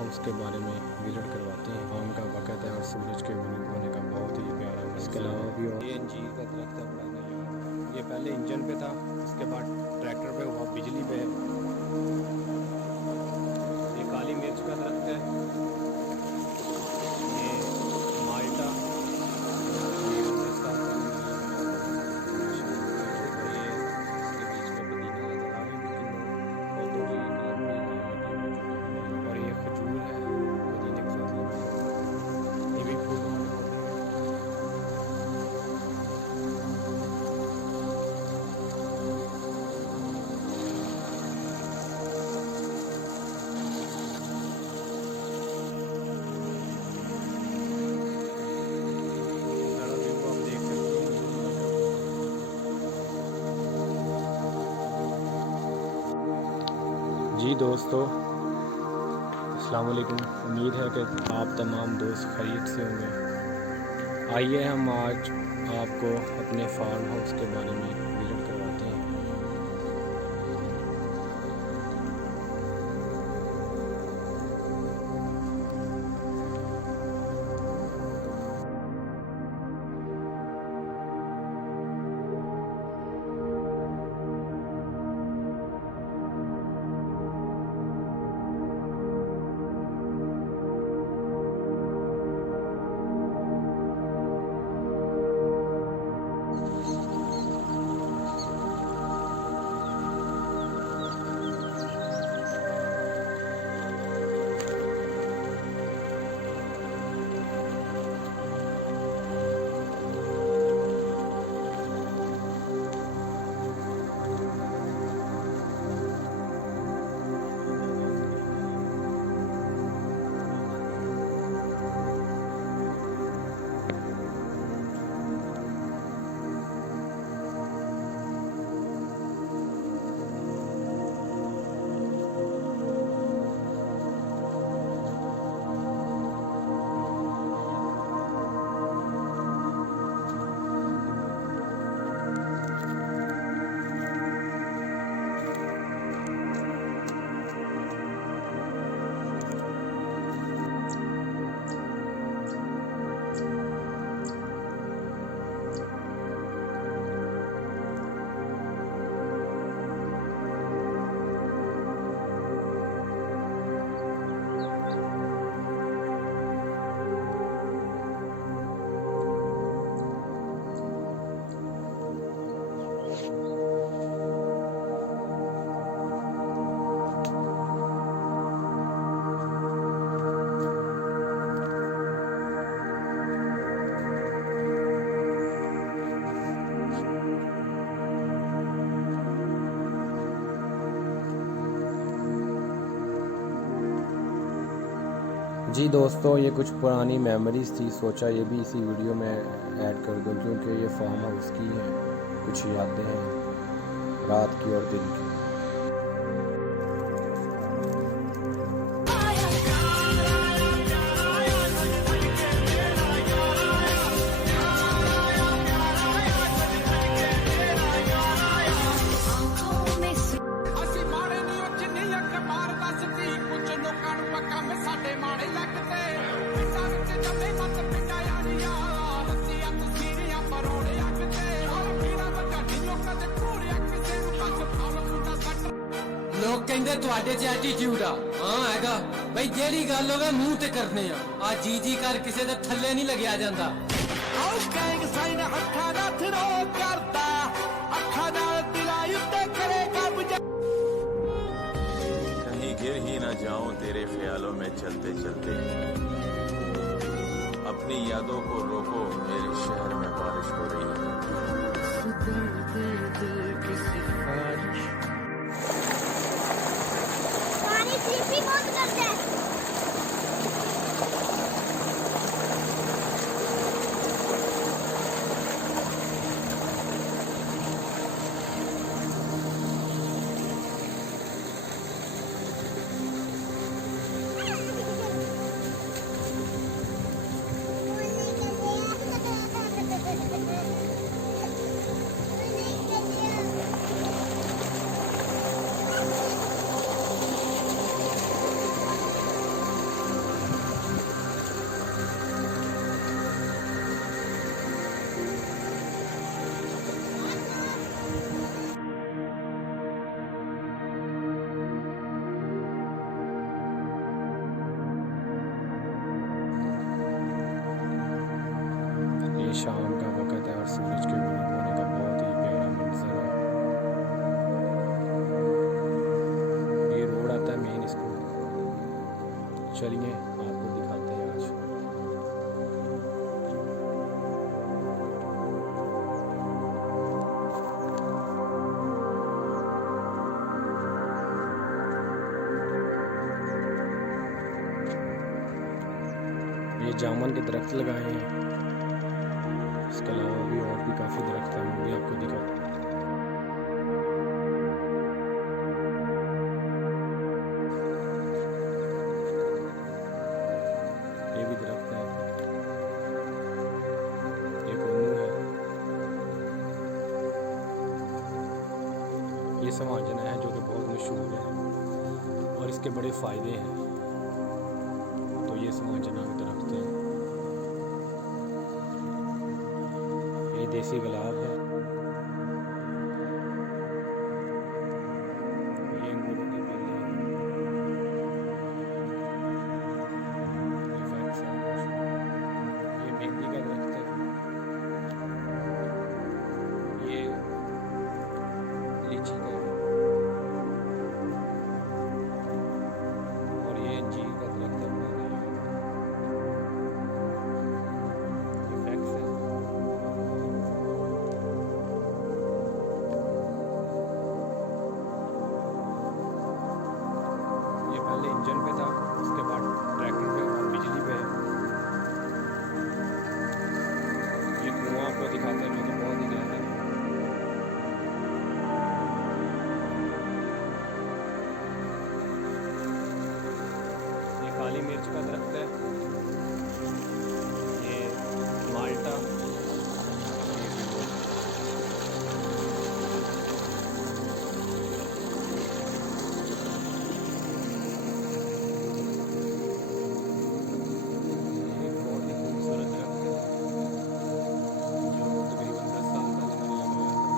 House के बारे में विजिट करवाते हैं। शाम का वक़्त है और सूरज के गुरूब होने का बहुत ही प्यारा। इसके अलावा भी और ये अंजीर का दरख्त है बड़ा नया। ये पहले इंजन पे था, इसके बाद ट्रैक्टर पे हुआ, बिजली पे है। ये काली मिर्च का दरख्त है, ये माल्टा, ये इसका और ये इसके बीच में पुदीना नजर आ रहा है, लेकिन वो थोड़ी कलर में है। और ये खजूर है पुदीने के साथ लगा हुआ। ये भी फूल वाले पौधे हैं। सारा व्यू आप देख सकते हैं। जी दोस्तों, अस्सलाम वालेकुम। उम्मीद है कि आप तमाम दोस्त खैरियत से होंगे। आइए हम आज आपको अपने फार्म हाउस के बारे में विजिट करवाते हैं। जी दोस्तों, ये कुछ पुरानी मेमोरीज़ थी, सोचा ये भी इसी वीडियो में ऐड कर दूं, क्योंकि ये फार्म हाउस की हैं कुछ यादें हैं रात की और दिन की। लोग कहते ਤੁਹਾਡੇ 'ਚ ਐਟੀਟਿਊਡ ਆ ਹਾਂ ਹੈਗਾ ਬਈ ਜਿਹੜੀ ਗੱਲ ਹੋਵੇ ਮੂੰਹ ਤੇ ਕਰਨੇ ਆ ਜੀ ਜੀ ਕਰ ਕਿਸੇ ਦੇ ਥੱਲੇ ਨਹੀਂ ਲੱਗਿਆ ਜਾਂਦਾ ਆਉ ਗੈਂਗ ਸਾਈਨ ਹੱਥਾਂ ਦਾ ਥਰੋ ਕਰਦਾ ਅੱਖਾਂ ਨਾਲ ਦਿਲਾਂ ਉੱਤੇ ਕਰੇ ਕਬਜ਼ਾ कहीं गिर ही ना जाऊं तेरे ख्यालों में चलते चलते। अपनी यादों को रोको, मेरे शहर में बारिश हो रही है। पानी स्लिप बहुत करता है। ये शाम का वक्त है और सूरज के गुरूब होने का बहुत ही प्यारा मंजर है। ये रोड आता है मेन स्कूल। चलिए आपको दिखाते हैं आज। ये जामुन के दरख्त लगाए हैं। इसके अलावा भी और भी काफ़ी दरख्त हैं, वो भी आपको दिखाते हैं। ये भी दरख्त है, ये कोनू है, ये समाजना है जो कि बहुत मशहूर है और इसके बड़े फ़ायदे हैं। तो ये समाजना के दरख्त हैं। ये देसी गुलाब है। ये अंगूरों की बेलें हैं। ये वैक्स है। ये मेहंदी का दरख्त है। ये लीची का है और ये अंजीर का दरख्त है। ये वैक्स है। ये पहले इंजन पे था, उसके बाद ट्रैक्टर पे और बिजली पे है। ये कुआं आपको दिखाते हैं जो कि बहुत ही गहरा है। ये काली मिर्च का दरख्त है। ये माल्टा। ये भी बहुत एक बहुत ही खूबसूरत दरख्त है जो तकरीबन 10 साल पहले मैंने लगाया था।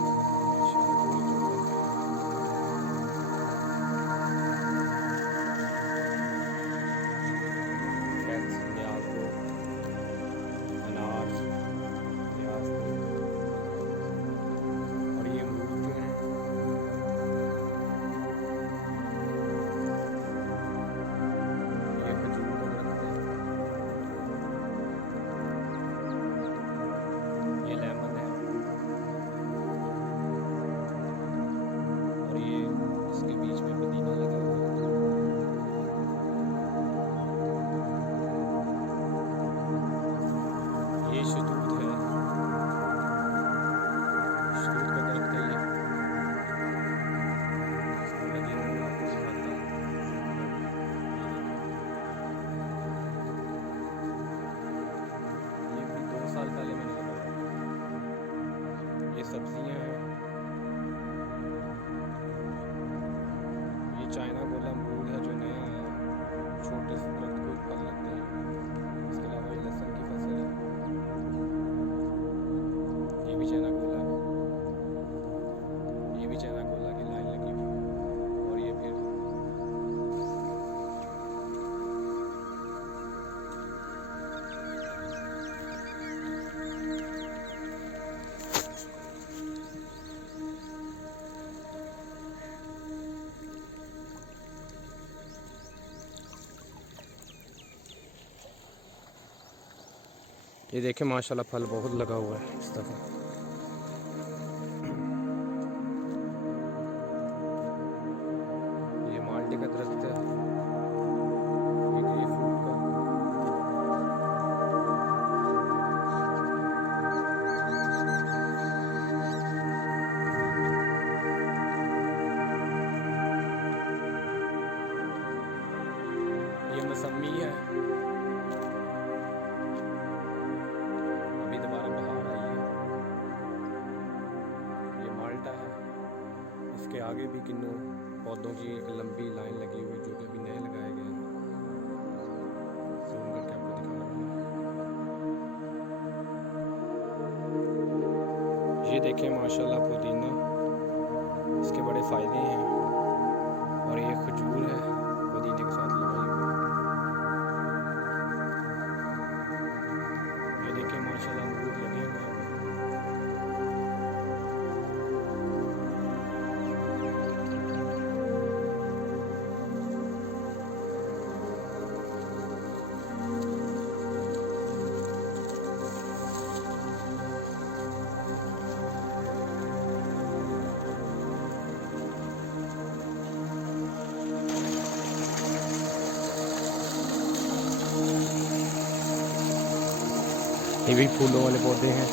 माशाल्लाह पूरी जबरदस्त है। फ्रेंड्स, न्याज दो, अनार, न्याज दो और ये अमरूद जो है ये खजूर का दरख्त है। ये लेमन है और ये इसके बीच में पुदीना लगा हुआ है। ये शहतूत है। शहतूत का दरख्त है। ये इसको लगे हुए हैं, आपको दिखाता हूँ। ये भी 2 साल पहले मैंने लगाया था। ये सब्जियां हैं। ये चाइना गोला अमरूद है जो नया आया है। छोटे से दरख्त को फल लगते हैं। इसके अलावा ये लहसुन की फसल है। ये भी चाइना गोला है। ये भी चाइना गोला की लाइन लगी हुई है और ये फिर ये देखें माशाल्लाह फल बहुत लगा हुआ है इस दफ़ा। ये माल्टे का दरख्त है। ये ग्रेपफ्रूट का। ये मौसमी है। अभी दोबारा बहार आई है। ये माल्टा है। इसके आगे भी किन्नू पौधों की एक लंबी लाइन लगी हुई है जो कि अभी नए लगाए गए हैं। जूम करके आपको दिखा रहा हूँ। ये देखें माशाल्लाह पुदीना, इसके बड़े फ़ायदे हैं और ये खजूर है पुदीने के साथ लगाई हुई। ये देखें माशाल्लाह अमरूद लगे हुए ये भी फूलों वाले पौधे हैं।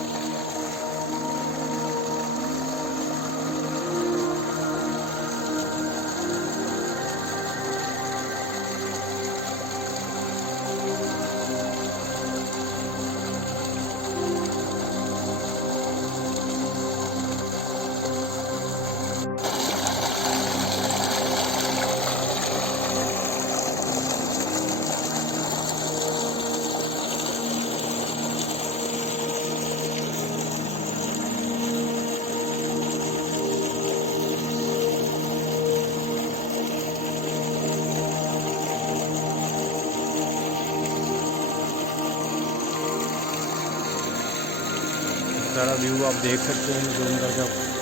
सारा व्यू आप देख सकते हैं, जूम करके आप